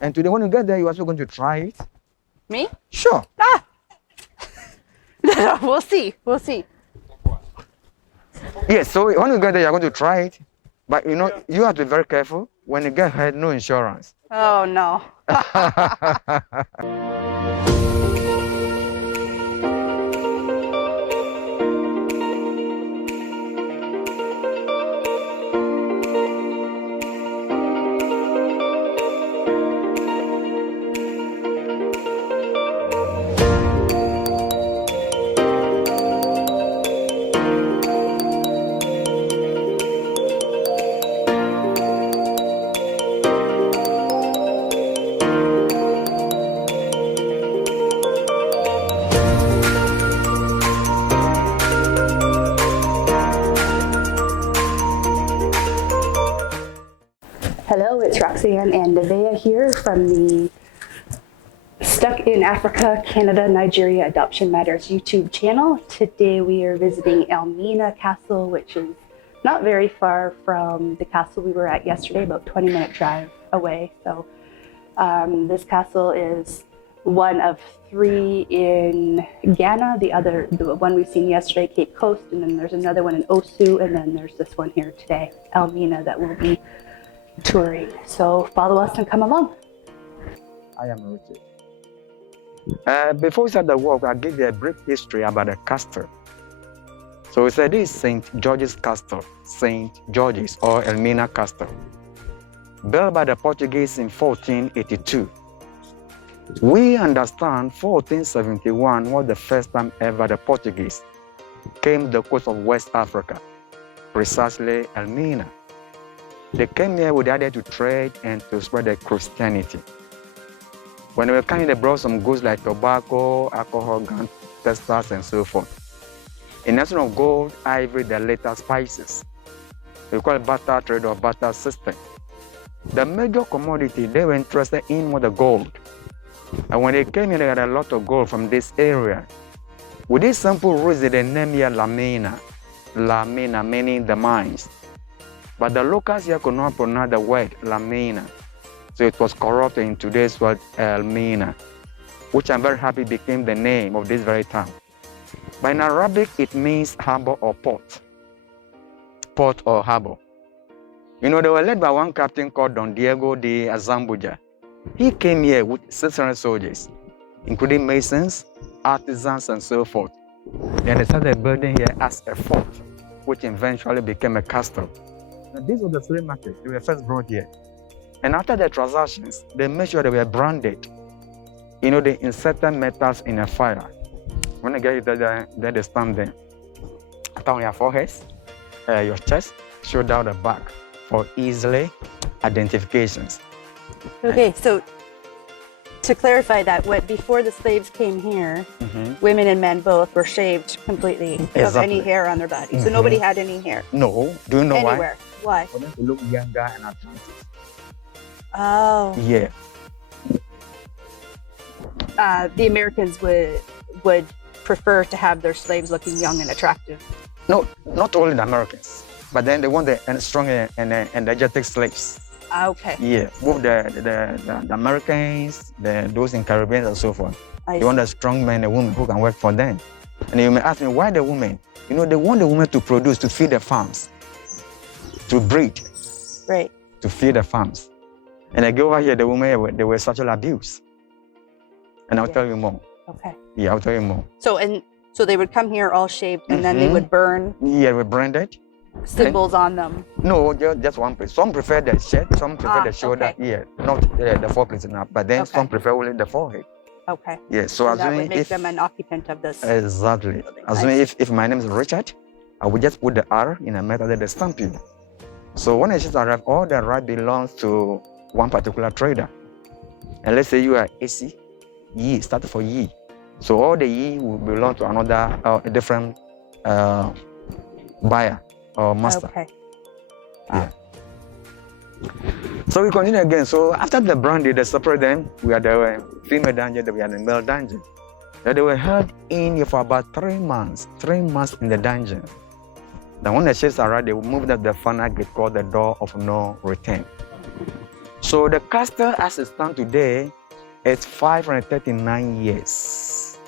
And today when you get there, you're also going to try it. Me? Sure. Ah! We'll see. We'll see. Yes, so when you get there, you're going to try it. But you know, you have to be very careful. When you get hurt, no insurance. Oh, no. Hello, it's Roxanne and Nevaeh here from the Stuck in Africa, Canada, Nigeria Adoption Matters YouTube channel. Today we are visiting Elmina Castle, which is not very far from the castle we were at yesterday, about 20-minute drive away. So this castle is one of 3 in Ghana, the one we've seen yesterday, Cape Coast, and then there's another one in Osu, and then there's this one here today, Elmina, that will be touring. So follow us and come along. I am Richard. Before we start the walk, I'll give you a brief history about the castle. So we said this is St. George's Castle, St. George's or Elmina Castle, built by the Portuguese in 1482. We understand 1471 was the first time ever the Portuguese came to the coast of West Africa, precisely Elmina. They came here with the idea to trade and to spread their Christianity. When they were coming, they brought some goods like tobacco, alcohol, gun, textiles, and so forth. In addition of gold, ivory, the later spices. We call it barter trade or barter system. The major commodity they were interested in was the gold. And when they came here, they had a lot of gold from this area. With this simple reason, they named here Lamina. Lamina meaning the mines. But the locals here could not pronounce the word Lamina. So it was corrupted in today's word Elmina, which I'm very happy became the name of this very town. But in Arabic, it means harbor or port. Port or harbor. You know, they were led by one captain called Don Diego de Azambuja. He came here with 600 soldiers, including masons, artisans, and so forth. Then they started building here as a fort, which eventually became a castle. Now, this was the slave market. They were first brought here. And after the transactions, they made sure they were branded. You know, they inserted metals in a fire. When they get it there, they stand there. After on your foreheads, your chest, shoulder, the back, for easily identifications. Okay, so to clarify that, before the slaves came here, women and men both were shaved completely of any hair on their body. So nobody had any hair. No. Do you know anywhere. Why? For them to look younger and attractive. Oh. Yeah. The Americans would prefer to have their slaves looking young and attractive. No, not only the Americans, but then they want the strong and energetic slaves. Okay. Yeah, both the Americans, those in Caribbean and so forth. They want a strong man, a woman who can work for them. And you may ask me, why the women? You know, they want the women to produce, to feed the farms, to breed, right, to feed the farms. And I go over here, the women, they were sexually abused. And I'll tell you more. Okay. Yeah, I'll tell you more. So they would come here all shaved, and then they would burn. Yeah, we branded. Symbols on them. No, just one place. Some prefer the shirt, some prefer the shoulder. Okay. Yeah, not the foreplace enough. But then some prefer only the forehead. Okay. Yeah, so that would make them an occupant of this. Exactly. Assuming if my name is Richard, I would just put the R in a method that they stamp you. So when I just arrive, all the right belongs to one particular trader. And let's say you are AC, Yi, started for Yi. So all the Yi will belong to another, a different buyer or master. Okay. Yeah. So we continue again. So after the brandy, they separate them. We had the female dungeon, we had the male dungeon. They were held in here for about 3 months. 3 months in the dungeon. Then when the ships arrived, they moved up the final gate called the door of no return. So the castle as it stands today is 539 years.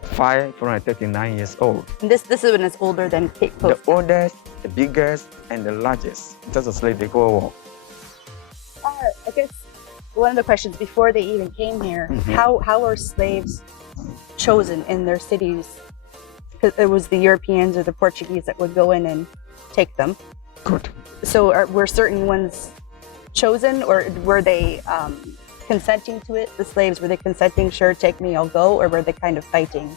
539 years old. And this is when it's older than Cape Coast. The oldest, the biggest, and the largest. Just a slave the whole world. I guess one of the questions before they even came here, how are slaves chosen in their cities? Because it was the Europeans or the Portuguese that would go in and take them. Good. So were certain ones chosen, or were they consenting to it? The slaves, were they consenting, sure, take me, I'll go, or were they kind of fighting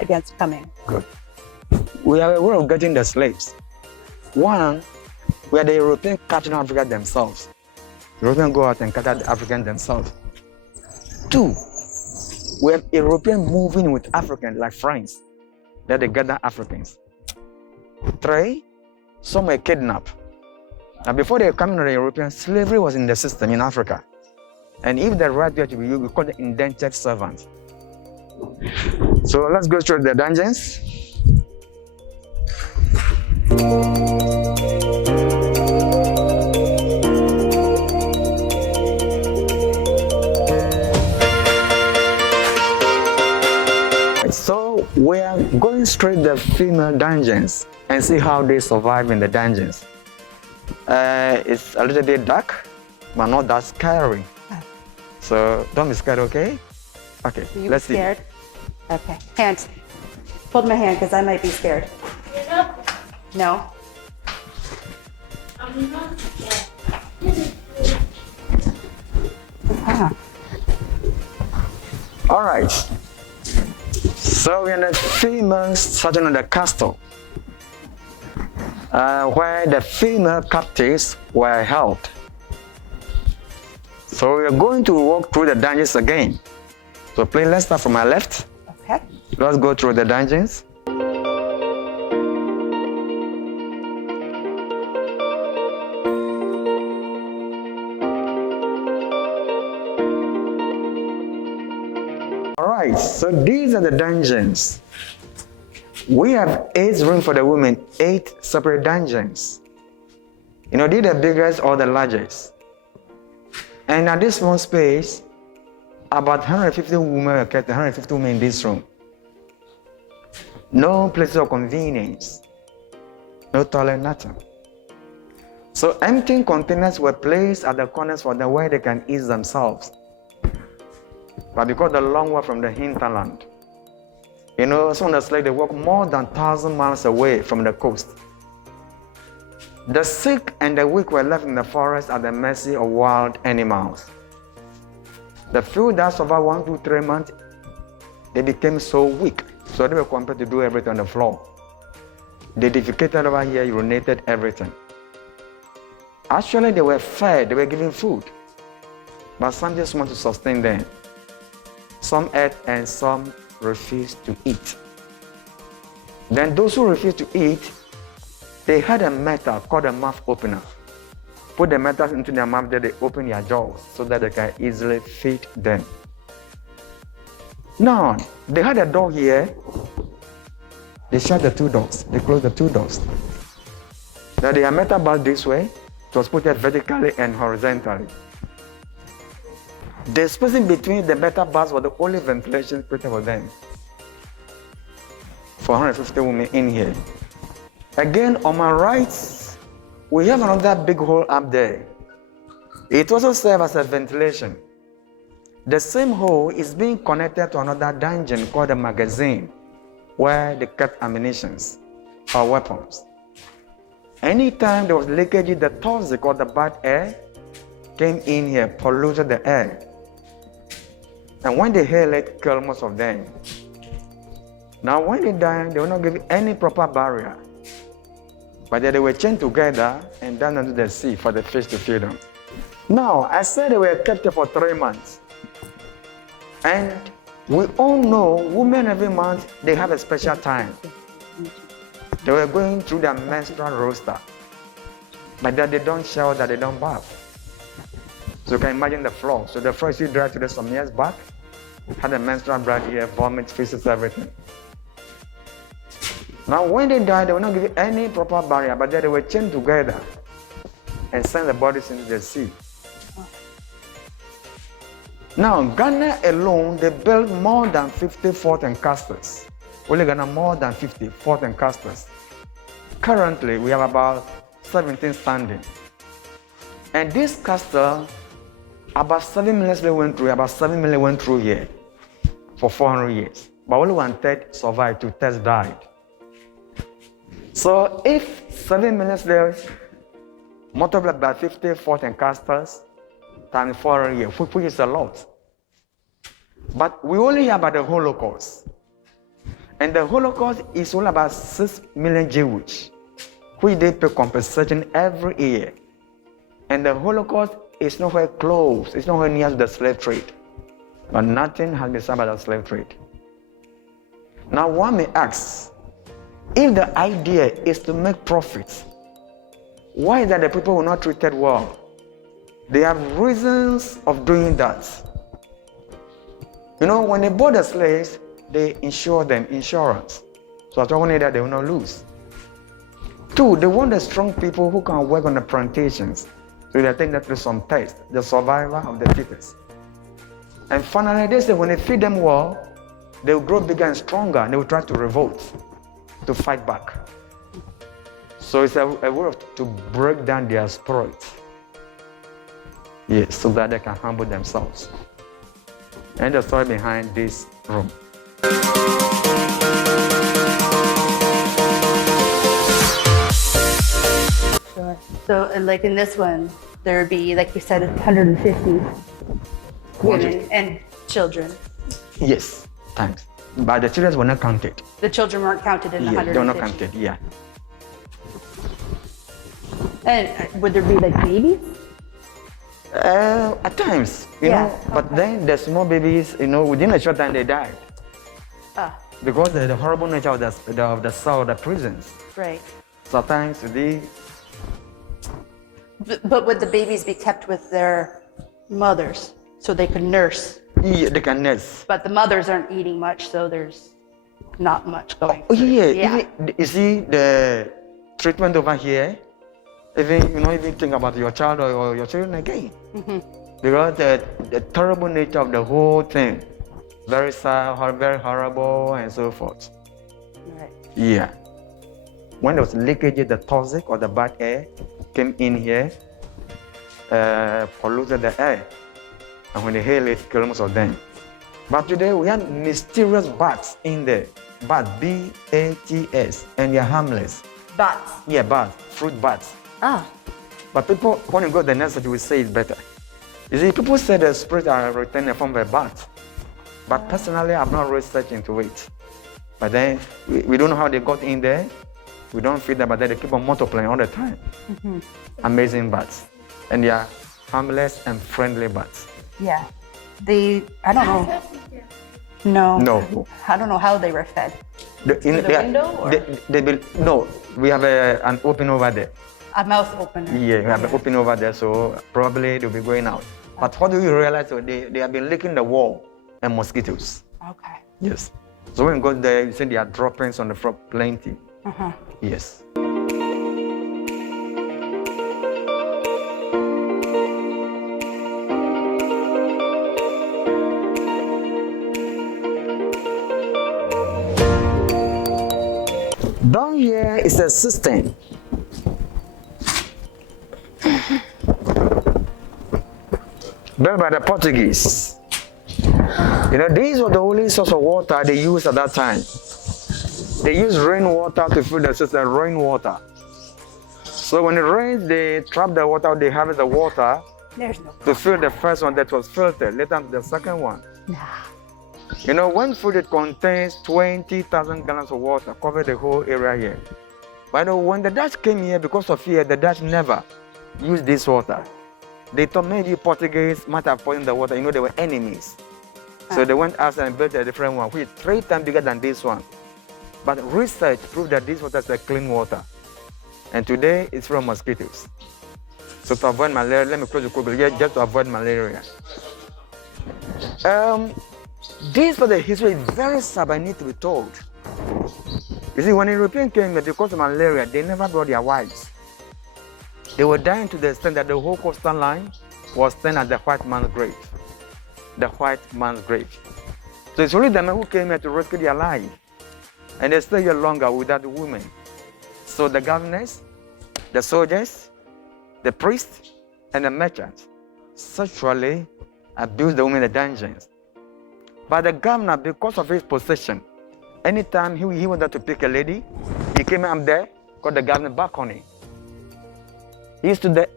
against coming? Good. We are getting the slaves. One, we are the European capturing Africa themselves. Europeans go out and capture the Africans themselves. Two, we have Europeans moving with Africans like France, that they gather Africans. Three, some were kidnapped. Now before they come to the Europeans, slavery was in the system in Africa. And if the right way to be used, we call it indentured servants. So let's go through the dungeons. So we are going straight to the female dungeons and see how they survive in the dungeons. It's a little bit dark, but not that scary. So don't be scared, okay? Okay, let's see. Scared? Okay. Hands. Hold my hand because I might be scared. No? I'm not scared. All right. So we're in the female section of the castle, where the female captives were held. So we're going to walk through the dungeons again. So please, let's start from my left. Okay. Let's go through the dungeons. All right, so these are the dungeons. We have 8 rooms for the women, 8 separate dungeons. You know, these are the biggest or the largest. And at this small space, about 150 women are kept, 150 women in this room. No places of convenience, no toilet, nothing. So empty containers were placed at the corners for them where they can ease themselves. But because the long way from the hinterland, you know, some of the slaves, they walk more than 1,000 miles away from the coast. The sick and the weak were left in the forest at the mercy of wild animals. The few that survived 1 to 3 months, they became so weak, so they were compelled to do everything on the floor. They defecated over here, urinated, everything. Actually, they were fed, they were given food, but some just want to sustain them. Some ate and some refused to eat. Then those who refused to eat, they had a metal called a mouth opener. Put the metal into their mouth, then they open their jaws so that they can easily feed them. Now, they had a door here. They shut the 2 doors. They closed the 2 doors. Now they had metal bar this way. It was put vertically and horizontally. The space in between the metal bars was the only ventilation created for them. For 150 women in here. Again, on my right, we have another big hole up there. It also serves as a ventilation. The same hole is being connected to another dungeon called a magazine, where they kept ammunition or weapons. Anytime there was leakage, the toxic or the bad air came in here, polluted the air. And when they hail it, killed most of them. Now when they die, they will not give any proper barrier. But they were chained together and down into the sea for the fish to feed them. Now, I said they were kept there for 3 months. And we all know women every month, they have a special time. They were going through their menstrual roster. But that they don't shower, that they don't bath. So you can imagine the floor. So the floor is dry today some years back. Had a menstrual blood here, vomit, feces, everything. Now when they died, they were not given any proper barrier, but they were chained together and sent the bodies into the sea. Now, Ghana alone, they built more than 50 forts and castles. Only Ghana, more than 50 forts and castles. Currently, we have about 17 standing. And this castle, about 7 million slaves went through, about 7 million went through here for 400 years. But only 1/3 survived, 2/3 died. So if 7 million slaves multiplied by 50 forts and castles times 400 years, which is a lot. But we only hear about the Holocaust. And the Holocaust is all about 6 million Jews, which they pay compensation every year. And the Holocaust is nowhere close, it's nowhere near the slave trade. But nothing has been said about the slave trade. Now one may ask, if the idea is to make profits, why is that the people were not treated well? They have reasons of doing that. You know, when they bought the slaves, they insure them, insurance. So as one that they will not lose. 2, they want the strong people who can work on the plantations. So they think that there's some test, the survival of the fittest. And finally, they say when they feed them well, they will grow bigger and stronger, and they will try to revolt, to fight back. So it's a way to break down their spirit. Yes, so that they can humble themselves. And the story behind this room. Sure. So, and like in this one, there would be, like you said, 150 women and children. Yes, thanks. But the children were not counted. The children weren't counted in the Yeah, 150. they were not counted, yeah. And would there be like babies? At times, you know, but then the small babies, you know, within a short time they died. Because of the horrible nature of the cell, the prisons. Right. Sometimes they... But would the babies be kept with their mothers so they could nurse? Yeah, they can nurse. But the mothers aren't eating much, so there's not much going. Oh yeah. You see the treatment over here. Even even think about your child or your children again. Because the terrible nature of the whole thing, very sad, very horrible, and so forth. Right. Yeah. When there was leakage, the toxic or the bad air came in here, polluted the air, and when they hail it, killed most of them. But today we have mysterious bats in there, bats, B-A-T-S, and they're harmless. Bats. Yeah, bats, fruit bats. But people, when you go to the next, will say it's better. You see, people say the spirits are returned from the bat. But personally, I've not researched into it. But then, we don't know how they got in there. We don't feed them, but then they keep on multiplying all the time. Amazing bats. And they are harmless and friendly bats. Yeah. I don't know. No. I don't know how they were fed. Through the window? Or? No, we have an open over there. A mouth opener. Yeah, we have an open over there, so probably they'll be going out. But how do you realize? So they have been licking the wall and mosquitoes. Okay. Yes. So when you go there, you see there are droppings on the floor, plenty. Yes. Down here is a cistern. Built by the Portuguese. You know, these were the only source of water they used at that time. They used rainwater to fill the cistern, rainwater. So when it rains, they trap the water, they harvest the water to fill the first one that was filtered, later the second one. You know, one food it contains 20,000 gallons of water, cover the whole area here. But when the Dutch came here, because of fear, the Dutch never used this water. They thought maybe Portuguese might have poisoned the water. You know, they were enemies. So they went outside and built a different one, which is 3 times bigger than this one. But research proved that this water is a clean water. And today, it's from mosquitoes. So to avoid malaria, let me close the cover here just to avoid malaria. This for the history is very sad, but need to be told. You see, when Europeans came here because of malaria, they never brought their wives. They were dying to the extent that the whole coastal line was staying at the white man's grave. the white man's grave. So it's only the men who came here to rescue their life. And they stay here longer without the women. So the governors, the soldiers, the priests, and the merchants sexually abused the women in the dungeons. But the governor, because of his position, anytime he wanted to pick a lady, he came up there, got the governor back on it. He used to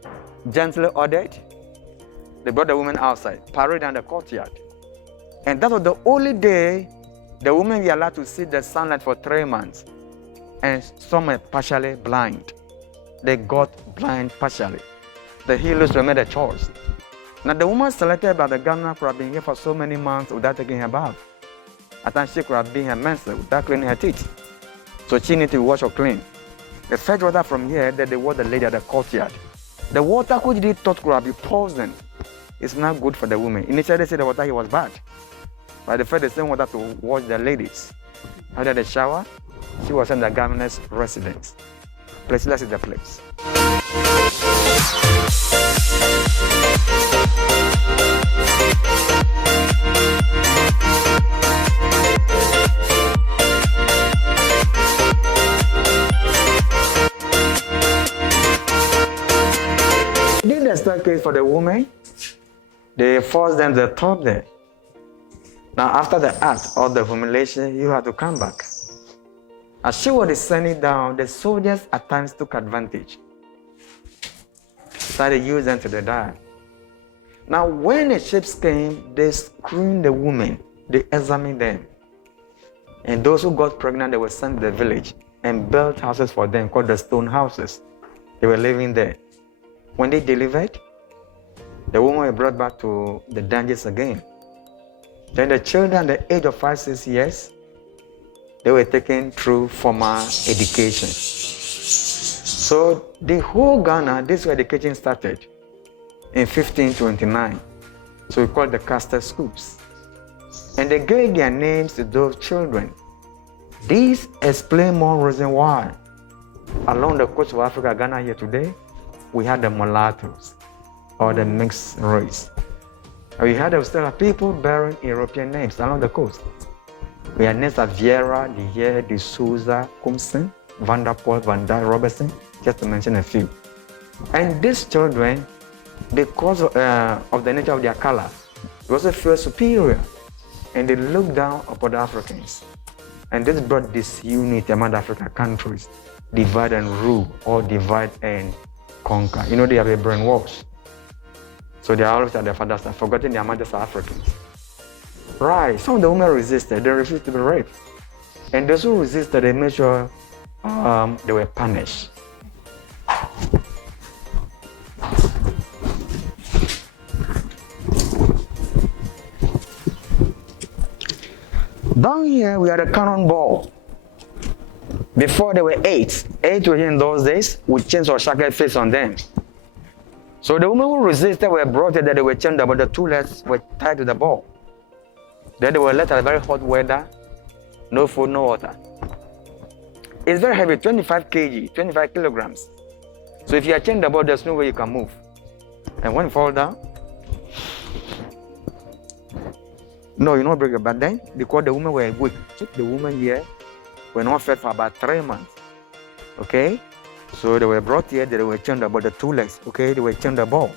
gently ordered, they brought the women outside, parade in the courtyard. And that was the only day the women were allowed to see the sunlight for 3 months. And some were partially blind. They got blind partially. The healers were made a choice. Now the woman selected by the governor could have been here for so many months without taking her bath. At times she could have been her menstrual without cleaning her teeth. So she needed to wash or clean. They fetched water from here, then they washed the lady at the courtyard. The water which they thought could have been poisoned is not good for the women. Initially they said the water here was bad. But they fed the same water to wash the ladies. After the shower, she was in the governor's residence. Let's see the place. Did the staircase for the women? They forced them to the top there. Now, after the act of the humiliation, you have to come back. As she was descending down, the soldiers at times took advantage. Started using them to the die. Now, when the ships came, they screened the women. They examined them. And those who got pregnant, they were sent to the village and built houses for them called the stone houses. They were living there. When they delivered, the women were brought back to the dungeons again. Then the children at the age of 5-6 years, they were taken through formal education. So the whole Ghana, this is where education started in 1529. So we call it the caster schools. And they gave their names to those children. These explain more reason why along the coast of Africa, Ghana here today, we had the mulattoes or the mixed race. We had still people bearing European names along the coast. We had names of Vieira, De Geer, De Souza, Kumsen, Van der Poel, Van Dyke, Robertson, just to mention a few. And these children, because of the nature of their color, they also feel superior. And they look down upon the Africans. And this brought disunity among the African countries. Divide and rule, or divide and conquer. You know, they have a brainwash. So they are always at their father's side, forgetting their mothers are Africans. Right, some of the women resisted, they refused to be raped. And those who resisted, they made sure they were punished. Down here, we had a cannonball. Before there were 8 were here in those days, with chains or shackled face on them. So the women who resisted were brought here, that they were chained, but the 2 legs were tied to the ball. Then they were left at very hot weather, no food, no water. It's very heavy, 25 kg, 25 kilograms. So if you are chained the ball, there's no way you can move. And when you fall down, no, you don't break your back then, because the women were weak. The women here were not fed for about 3 months. Okay? So they were brought here, they were chained about the 2 legs, okay? They were chained the ball.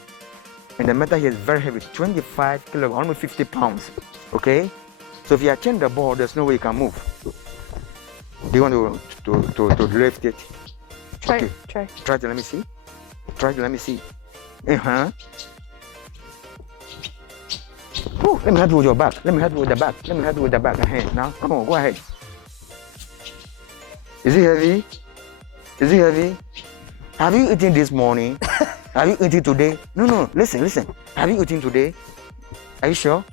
And the metal here is very heavy, 25 kilograms, almost 50 pounds, okay? So if you are chained the ball, there's no way you can move. Do you want to lift it? Try, okay. Try to let me see. Try to let me see. Ooh, let me help you with your back. Let me help you with the back. Let me help you with the back. Now, come on, go ahead. Is it heavy? Is it heavy? Have you eaten this morning? Have you eaten today? No, listen. Have you eaten today? Are you sure?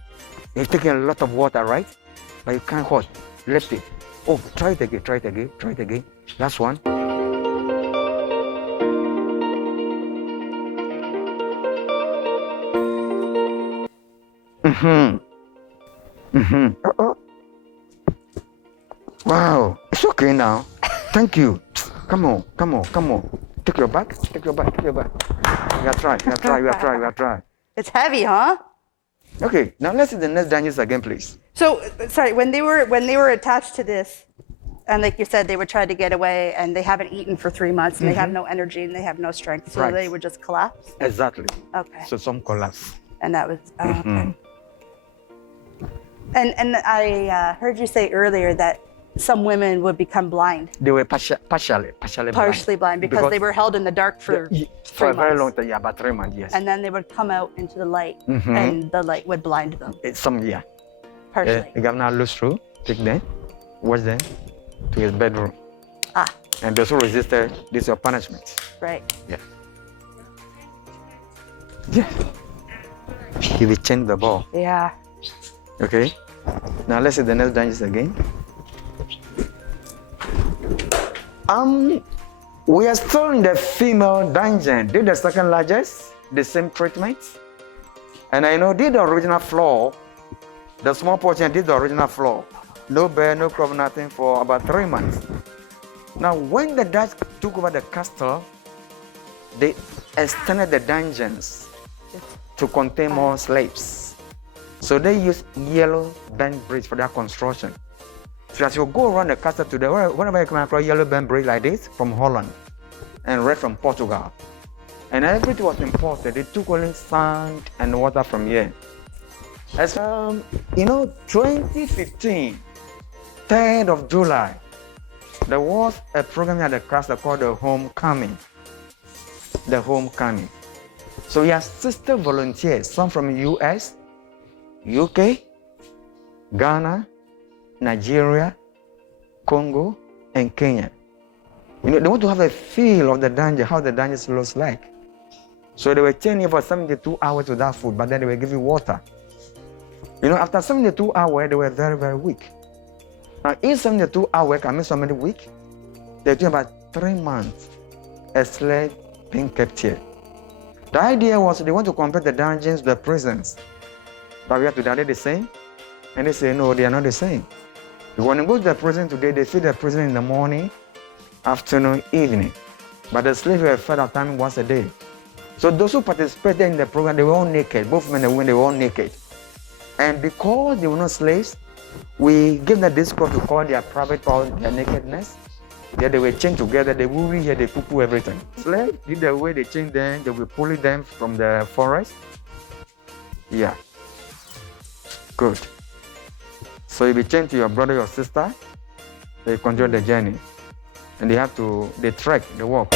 You've taken a lot of water, right? But you can't hold. Lift it. Oh, try it again. Last one. Wow, it's okay now. Thank you. Come on. Take your back. You have tried. It's heavy, huh? Okay, now let's see the next dungeons again, please. So, sorry, when they were attached to this, and like you said, they would try to get away, and they haven't eaten for 3 months, and they have no energy, and they have no strength, so Right. they would just collapse. Exactly. Okay. So some collapse. And that was okay. And I heard you say earlier that some women would become blind, They were partially blind, because they were held in the dark for for a very months. long time, yeah, about 3 months, yes. And then they would come out into the light, and the light would blind them Some, yeah. partially. The governor looks through, take them, watch them to his bedroom. Ah, And those who resisted, this is your punishment. right. Yeah. Yeah. He will change the ball. Yeah. Okay. Now let's see the next dungeons again. We are still in the female dungeon. Did the second largest, the same treatment. And I know did the original floor, the small portion did the original floor. No bed, no crop, nothing for about 3 months. Now when the Dutch took over the castle, they extended the dungeons to contain more slaves. So they used yellow band bridge for their construction. So as you go around the castle today, whenever you come across yellow band bridge like this from Holland and red from Portugal, and everything was imported. They took only sand and water from here. As 2015, 3rd of July, there was a program at the castle called the Homecoming. The Homecoming. So we assisted volunteers, some from US, UK, Ghana, Nigeria, Congo, and Kenya. They want to have a feel of the dungeon, how the dungeon looks like. So they were staying here for 72 hours without food, but then they were giving water. After 72 hours, they were very, very weak. Now, in 72 hours, I mean so many weeks, they're doing about 3 months a slave being kept here. The idea was they want to compare the dungeons to the prisons. But we have to, are they the same? And they say, no, they are not the same. When you go to the prison today, they feed the prison in the morning, afternoon, evening. But the slaves were fed at time once a day. So those who participated in the program, they were all naked. Both men and women, they were all naked. And because they were not slaves, we give them this code to call their private part, their nakedness. There they were chained together, they worry here, they poo-poo everything. Slaves did the way they chained them, they will pull them from the forest. Yeah. Good. So you be chained to your brother or sister, they control the journey. And they trek, they walk.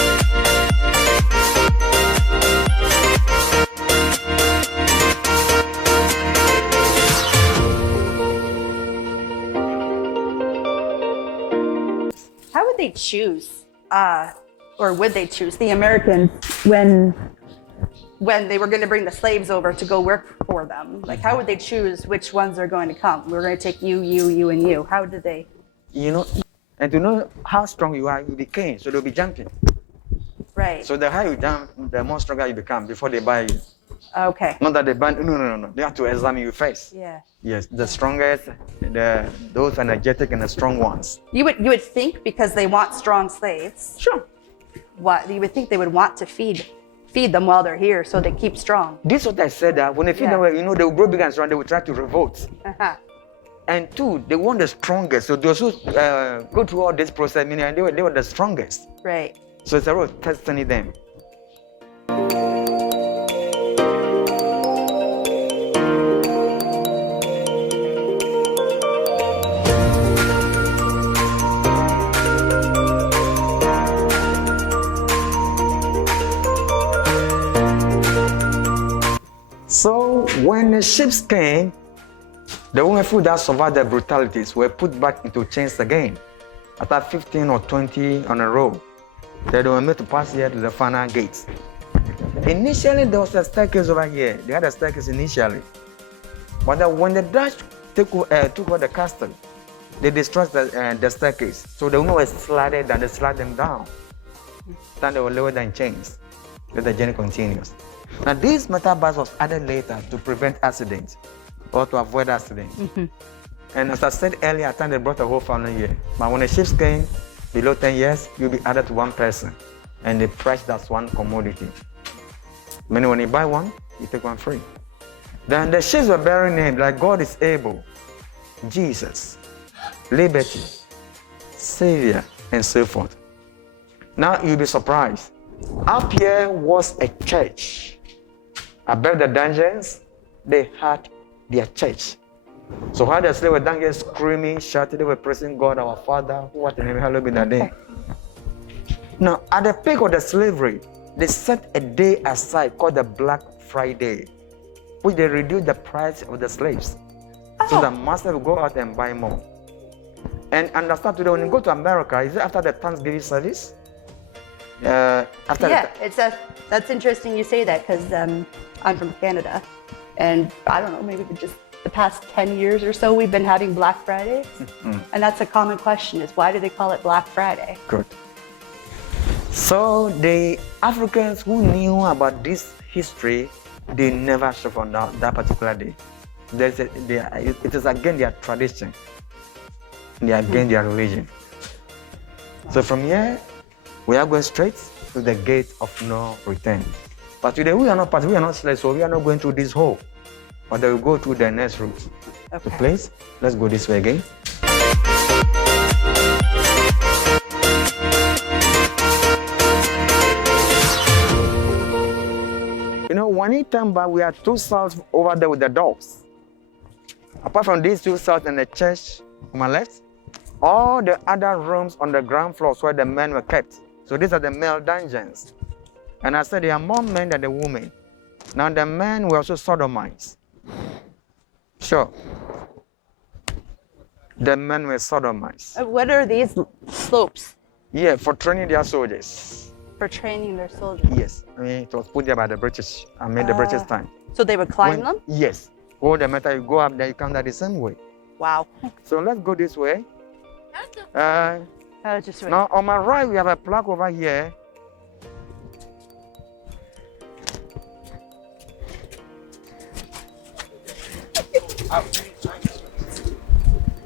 How would they choose, or would they choose the Americans when they were going to bring the slaves over to go work for them? Like, how would they choose which ones are going to come? We're going to take you, you, and you. How did they? And to know how strong you are, you became, so they'll be jumping. Right. So the higher you jump, the more stronger you become before they buy you. Okay. Not that they ban, no. They have to examine you first. Yeah. Yes, the strongest, those energetic and the strong ones. You would think because they want strong slaves. Sure. What you would think they would want to feed them while they're here, so they keep strong. This is what I said, that when they feed them, they will grow big and strong, they will try to revolt. Uh-huh. And two, they want the strongest. So those who go through all this process, meaning they were the strongest. Right. So it's a road testing them. So when the ships came, the women who that survived the brutalities were put back into chains again. After 15 or 20 on a row, they were made to pass here to the final gates. Initially, there was a staircase over here. They had a staircase initially. But when the Dutch took over the castle, they destroyed the staircase. So the women were slided down, they slid them down. Then they were lowered in chains. Then the journey continues. Now, this metal bars was added later to prevent accidents or to avoid accidents. Mm-hmm. And as I said earlier, at time they brought the whole family here. But when the ships came below 10 years, you'll be added to one person. And the price, that's one commodity. Meaning when you buy one, you take one free. Then the ships were bearing names like God is able, Jesus, liberty, Savior, and so forth. Now you'll be surprised. Up here was a church. Above the dungeons, they had their church. So while the slaves were down here screaming, shouting, they were praising God, our Father, who art in heaven, hallowed be thy name. Now, at the peak of the slavery, they set a day aside called the Black Friday, which they reduced the price of the slaves. So the master will go out and buy more. And understand today, when you go to America, is it after the Thanksgiving service? That's interesting you say that because I'm from Canada, and I don't know, maybe just the past 10 years or so we've been having Black Fridays, and that's a common question: is why do they call it Black Friday? Good. So the Africans who knew about this history, they never shop on that particular day. It is again their tradition. They are again their religion. So from here, we are going straight to the gate of no return. But today we are not slaves, so we are not going through this hole. But they will go through the next route. Okay. The place. Let's go this way again. You know, when you turn back, we have two cells over there with the dogs. Apart from these two cells and the church on my left, all the other rooms on the ground floor where the men were kept. So these are the male dungeons. And I said there are more men than the women. Now the men were also sodomites. Sure. The men were sodomites. What are these slopes? Yeah, for training their soldiers. For training their soldiers? Yes. I mean, it was put there by the British. I mean, the British time. So they would climb them? Yes. All the matter, you go up there, you come down the same way. Wow. So let's go this way. Just wait. Now on my right, we have a plaque over here.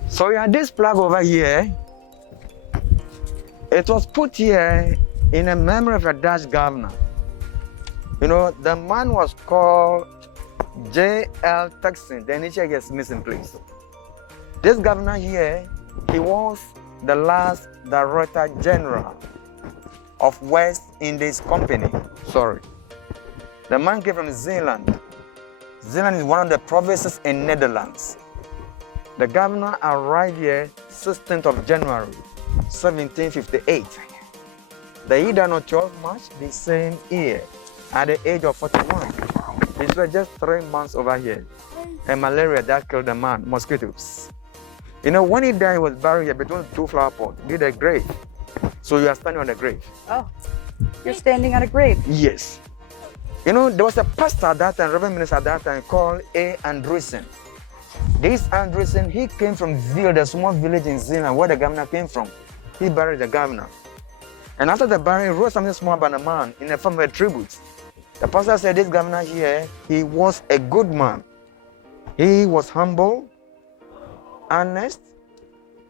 So we have this plaque over here. It was put here in a memory of a Dutch governor. You know, the man was called J.L. Tuxin. The initial gets missing, please. This governor here, he was the last Director General of West Indies Company. Sorry. The man came from Zeeland. Zeeland is one of the provinces in Netherlands. The governor arrived here 16th of January, 1758. The year died on 12 March the same year, at the age of 41. It was just 3 months over here. And malaria that killed the man, mosquitoes. You know, when he died, he was buried here between two flower pots, did a grave. So you are standing on the grave. Oh, you're standing on a grave? Yes. You know, there was a pastor at that time, Reverend Minister at that time, called A. Andresen. This Andresen, he came from Ziel, the small village in Zeeland, where the governor came from. He buried the governor. And after the burial, he wrote something small about the man in the form of a tribute. The pastor said, this governor here, he was a good man. He was humble, honest,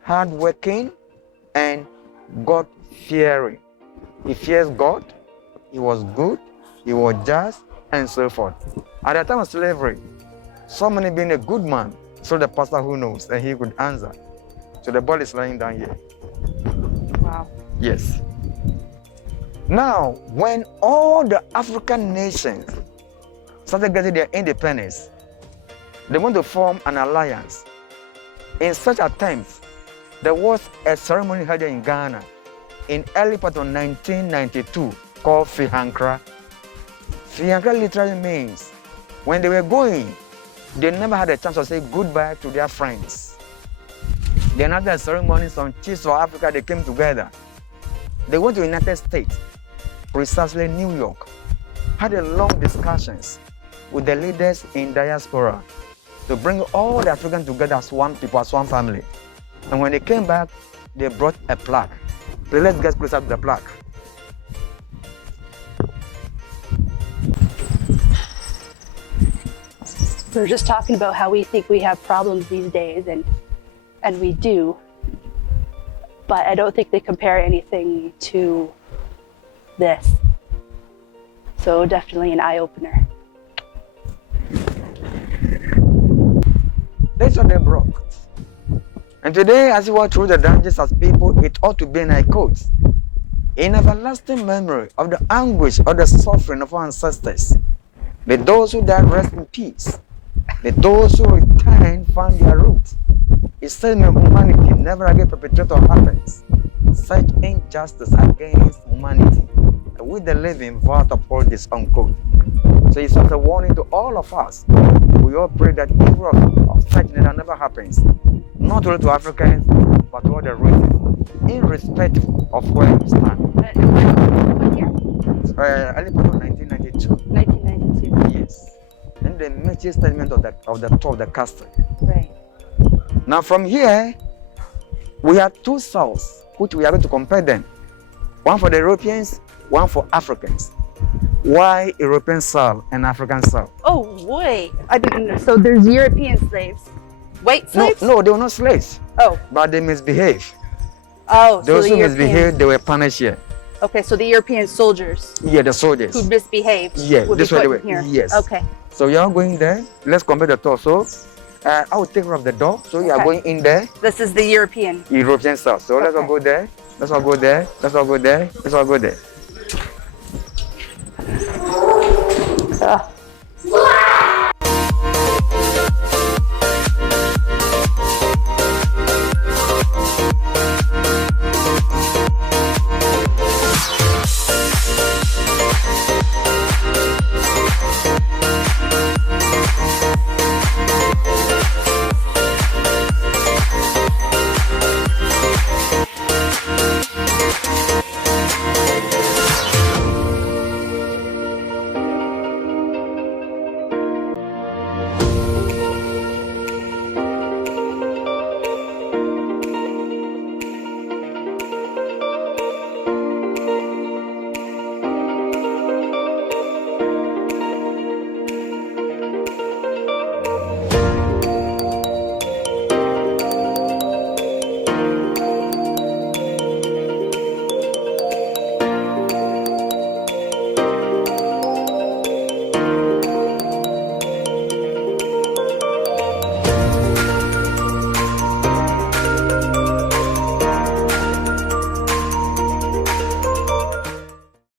hardworking, and God-fearing. He fears God, he was good, he was just, and so forth. At the time of slavery, somebody being a good man, so the pastor who knows, and he could answer. So the body is lying down here. Wow. Yes. Now, when all the African nations started getting their independence, they want to form an alliance. In such attempts, there was a ceremony held in Ghana in early part of 1992 called Fihankra. Fihankra literally means when they were going, they never had a chance to say goodbye to their friends. Then after the ceremony, some chiefs of Africa, they came together. They went to the United States, precisely New York, had a long discussions with the leaders in diaspora to bring all the Africans together as one people, as one family. And when they came back, they brought a plaque. So let's get closer to the plaque. We're just talking about how we think we have problems these days, and we do, but I don't think they compare anything to this. So definitely an eye-opener. That's what they broke. And today, as you walk through the dungeons as people, it ought to be in a quote. In everlasting memory of the anguish or the suffering of our ancestors, may those who died rest in peace. May those who return find their roots. It said, may humanity never again perpetrate or happens such injustice against humanity. And with the living vow to uphold this unquote. So it's just a warning to all of us. We all pray that evil of such nature never happens. Not only to Africans, but to other races, irrespective of where you stand. What year? Early part of 1992. 1992. Yes. And the major statement of the top of the castle. Right. Now from here, we have two cells, which we are going to compare them. One for the Europeans, one for Africans. Why European cell and African cell? Oh, wait. I didn't know. So there's European slaves. White slaves? No, they were not slaves. Oh. But they misbehaved. Oh, so Those the who Europeans. misbehaved, they were punished here. Okay, so the European soldiers Yeah, the soldiers. who misbehaved Yeah, would be this way put they were. in here. Yes. Okay. So you are going there. Let's compare the torso. I will take care of the door. So you are Okay. going in there. This is the European. European cell. So let's all Okay. go there. Let's all go there. Let's all go there. Let's all go there. Ugh.